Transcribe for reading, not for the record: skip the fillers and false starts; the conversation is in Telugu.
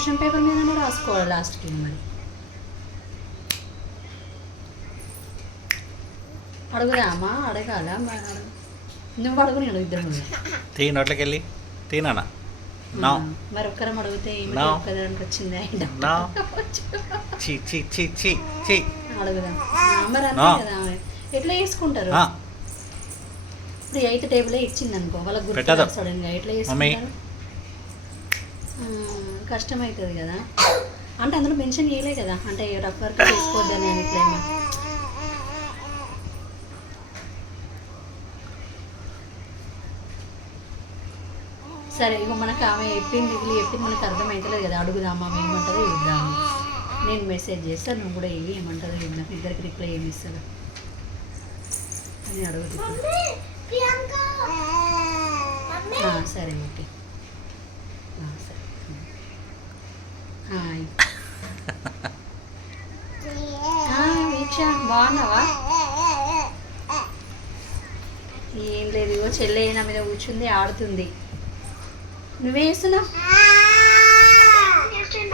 క్వశ్చన్ పేపర్ మీద రాసుకోవాలి లాస్ట్కి. మరి అడుగుదామా? అడగాల? నువ్వు అడుగు, నేను ఇద్దరు తీ నోట్లకి వెళ్ళి తినానా. నో మరి ఒక్కరం అడిగితే No. ఒక్కదానికి వచ్చింది. నో చి చి చి చి చి అడుగుదాం. మరి అంతే No. కదా, ఎట్లా చేసుకుంటారు? ఆ, ఇప్పుడు 8th టేబుల్ ఇచ్చింది అనుకో, వాళ్ళకి గుర్తు పెట్టదు. సడన్గా ఎట్లా మమ్మీ. చేసుకుంటారు? కష్టమవుతుంది కదా. అంటే అందులో మెన్షన్ చేయలే కదా, అంటే రఫ్ వర్క్ చేసుకోవద్దని అని ఇట్లా ఏమో. సరే ఇక మనకు ఆమె చెప్పింది ఇది చెప్పింది మనకు అర్థమవుతలేదు కదా, అడుగుదామా ఏమంటుందో ఇద్దాము. నేను మెసేజ్ చేస్తాను, నువ్వు కూడా ఇవి ఏమంటుందో ఇద్దాం, ఇద్దరికి రిప్లై ఏమి ఇస్తాడు అని అడుగుతుంది. సరే ఓకే సరే. వీక్ష బాగున్నావా? ఏం లేదు, ఇగో చెల్లె నా మీద కూర్చుంది, ఆడుతుంది. నువ్వేం చేస్తున్నావు?